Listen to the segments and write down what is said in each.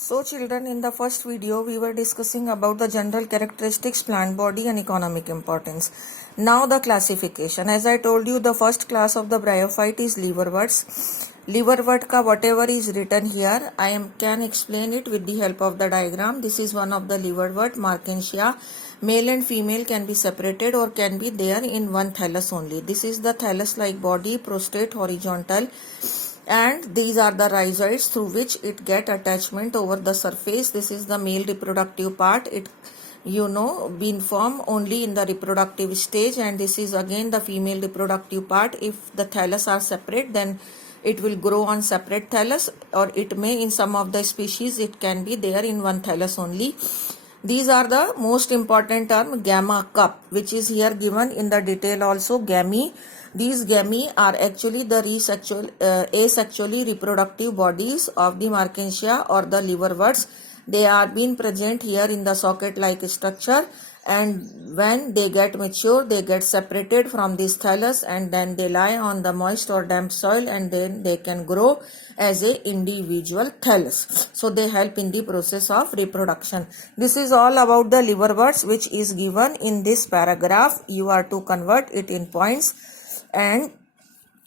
So children, in the first video we were discussing about the general characteristics, plant body and economic importance. Now the classification. As I told you, the first class of the bryophyte is liverworts. Liverwort ka whatever is written here, can explain it with the help of the diagram. This is one of the liverwort, Markensia. Male and female can be separated or can be there in one thallus only. This is the thallus-like body, prostate horizontal, and these are the rhizoids through which it get attachment over the surface. This is the male reproductive part. It been formed only in the reproductive stage, and this is again the female reproductive part. If the thallus are separate, then it will grow on separate thallus, or it may, in some of the species, it can be there in one thallus only. These are the most important term, gamma cup, which is here given in the detail also, gamete. These gamete are actually the asexually reproductive bodies of the Markensia or the liverworts. They are being present here in the socket-like structure, and when they get mature, they get separated from this thallus, and then they lie on the moist or damp soil, and then they can grow as a individual thallus. So they help in the process of reproduction. This is all about the liverworts, which is given in this paragraph. You are to convert it in points, and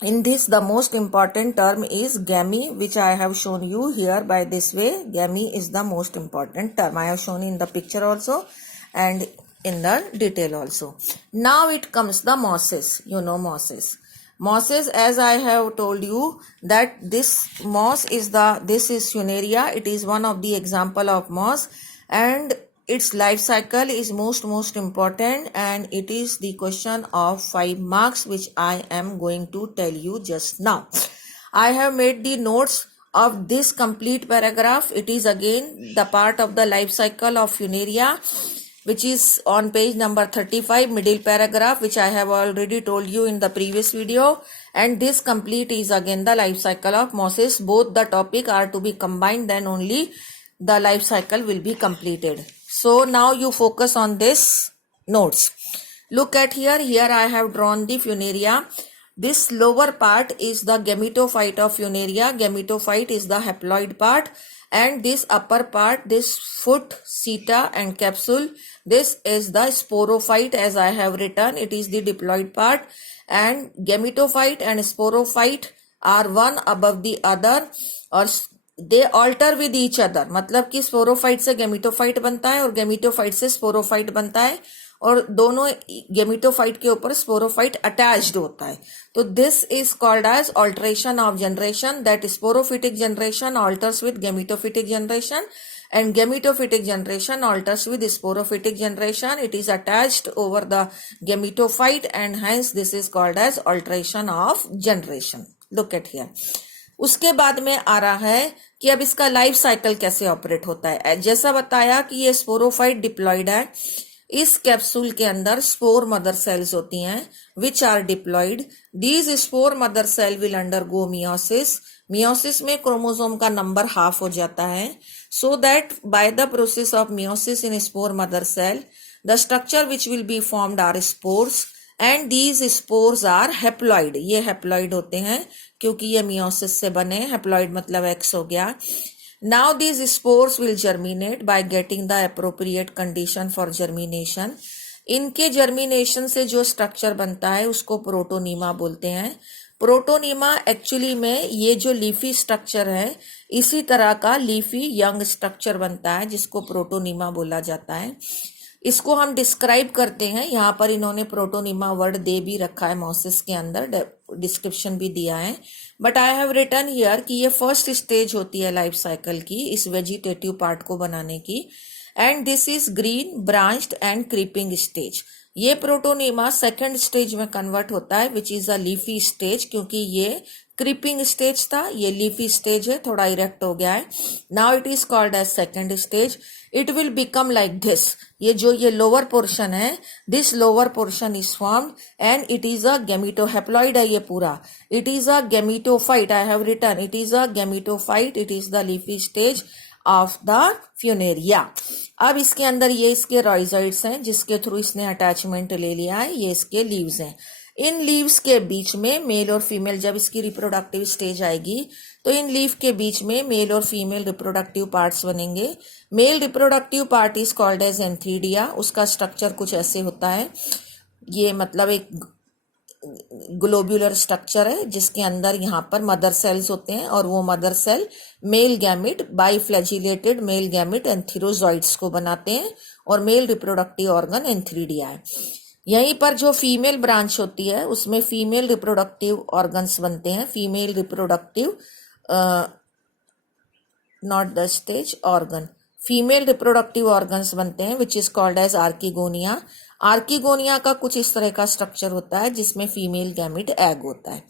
in this the most important term is gamete, which I have shown you here by this way. Gamete is the most important term. I have shown in the picture also and in the detail also. Now it comes the mosses. Mosses. Mosses, as I have told you, that this moss is this is Funaria. It is one of the example of moss, and its life cycle is most important, and it is the question of 5 marks, which I am going to tell you just now. I have made the notes of this complete paragraph. It is again the part of the life cycle of Funaria, which is on page number 35, middle paragraph, which I have already told you in the previous video. And this complete is again the life cycle of mosses. Both the topic are to be combined, then only the life cycle will be completed. So now you focus on this notes. Look at here. Here I have drawn the Funaria. This lower part is the gametophyte of Funaria. Gametophyte is the haploid part. And this upper part, this foot, seta and capsule, this is the sporophyte, as I have written. It is the diploid part. And gametophyte and sporophyte are one above the other, or they alter with each other. मतलब कि sporophyte से gametophyte बनता है और gametophyte से sporophyte बनता है, और दोनों गेमिटोफाइट के ऊपर स्पोरोफाइट अटैच्ड होता है. तो this is called as alternation of generation. That sporophytic generation alters with gametophytic generation, and gametophytic generation alters with sporophytic generation. It is attached over the gametophyte, and hence this is called as alteration of generation. Look at here. उसके बाद में आ रहा है कि अब इसका life cycle कैसे operate होता है. जैसा बताया कि ये स्पोरोफाइट डिप्लॉइड है. इस कैप्सूल के अंदर स्पोर मदर सेल्स होती हैं, which are diploid. These spore mother cell will undergo meiosis. Meiosis में क्रोमोसोम का नंबर हाफ हो जाता है. So that by the process of meiosis in spore mother cell, the structure which will be formed are spores, and these spores are haploid. ये haploid होते हैं क्योंकि ये मियोसिस से बने. हैप्लॉइड मतलब एक्स हो गया. Now these spores will germinate by getting the appropriate condition for germination. इनके germination से जो structure बनता है उसको प्रोटोनीमा बोलते हैं. प्रोटोनीमा एक्चुअली में ये जो लीफी स्ट्रक्चर है, इसी तरह का लीफी यंग स्ट्रक्चर बनता है जिसको प्रोटोनीमा बोला जाता है. इसको हम डिस्क्राइब करते हैं. यहाँ पर इन्होंने प्रोटोनीमा वर्ड दे भी रखा है, मॉसिस के अंदर डिस्क्रिप्शन भी दिया है. But I have written here कि ये फर्स्ट स्टेज होती है लाइफ साइकिल की, इस वेजिटेटिव पार्ट को बनाने की. And this is green branched and creeping stage. ये प्रोटोनीमा सेकंड स्टेज में कन्वर्ट होता है, which is a leafy stage. क्योंकि ये क्रीपिंग स्टेज था, ये लीफी स्टेज है, थोड़ा इरेक्ट हो गया है. Now it is called as second stage. It will become like this. ये लोअर पोर्शन है, this lower portion is formed, and it is a गेमिटोहैप्लॉइड है ये पूरा. It is a gametophyte. I have written it is a gametophyte. It is the leafy stage of the Funaria. अब इसके अंदर ये इसके रॉइजॉइड्स हैं जिसके थ्रू इसने अटैचमेंट ले लिया है. ये इसके लीव्स हैं. इन लीव्स के बीच में मेल और फीमेल, जब इसकी रिप्रोडक्टिव स्टेज आएगी तो इन लीव के बीच में मेल और फीमेल रिप्रोडक्टिव पार्ट्स बनेंगे। Male reproductive part is called as antheridia. उसका स्ट्रक्चर कुछ ऐसे होता है, ये मतलब एक ग्लोब्यूलर स्ट्रक्चर है जिसके अंदर यहाँ पर मदर सेल्स होते हैं और वो mother cell male gamete, biflagellated male gamete antherozoids को बनाते हैं और मेल रिप्रोडक्टिव ऑर्गन एंथ्रीडिया है। यहीं पर जो फीमेल ब्रांच होती है उसमें फीमेल रिप्रोडक्टिव ऑर्गन्स बनते हैं, female reproductive not the stage organ, female reproductive organs बनते हैं which is called as archegonia. Archegonia का कुछ इस तरह का स्ट्रक्चर होता है जिसमें फीमेल गैमिट एग होता है।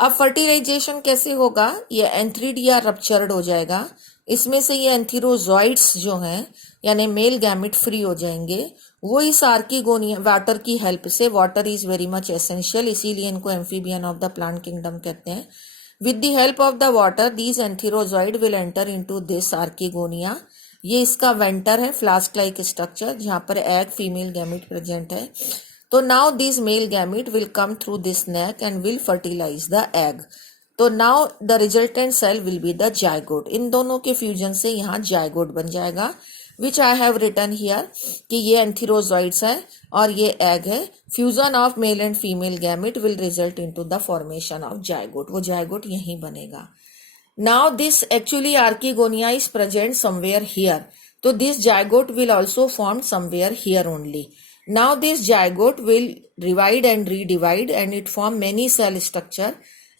अब फर्टिलाइजेशन कैसे होगा, ये एंथ्रीडिया रप्चर्ड हो जाएगा, इसमें से ये एंथीरोजॉइड्स जो हैं यानी मेल गैमिट फ्री हो जाएंगे। वो इस आर्किगोनिया वाटर की हेल्प से, water is very much essential इसीलिए इनको amphibian of the plant kingdom कहते हैं। With the help of the water these antherozoid will enter into this archegonia. ये इसका वेंटर है, फ्लास्क लाइक स्ट्रक्चर जहाँ पर एग फीमेल गैमिट प्रेजेंट है। तो now this male gamete will come through this neck and will fertilise the egg. तो now the resultant cell will be the zygote. इन दोनों के फ्यूजन से यहाँ जायगोट बन जाएगा which I have written here कि ये एंथीरोजॉइड्स है और ये एग है। Fusion of male and female gamete will result into the formation of zygote. वो जायगोट यहीं बनेगा। Now this actually archegonia is present somewhere here. So this zygote will also form somewhere here only. Now this zygote will divide and redivide and it form many cell structure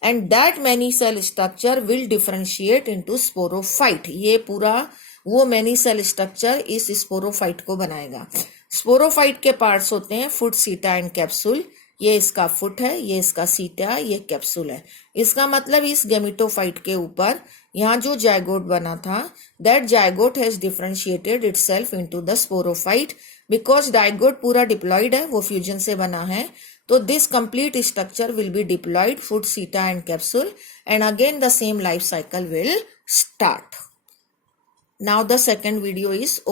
and that many cell structure will differentiate into sporophyte. ये पूरा वो many cell structure इस sporophyte को बनाएगा। Sporophyte के parts होते हैं foot, seta and capsule। ये इसका फुट है, ये इसका सीटा, ये कैप्सूल है। इसका मतलब इस गेमिटोफाइट के ऊपर यहाँ जो जायगोट बना था that zygote has differentiated itself into the sporophyte because zygote पूरा डिप्लॉयड है, वो फ्यूजन से बना है। तो this complete structure will be diploid, foot, seta and capsule and again the same life cycle will start. Now the second video is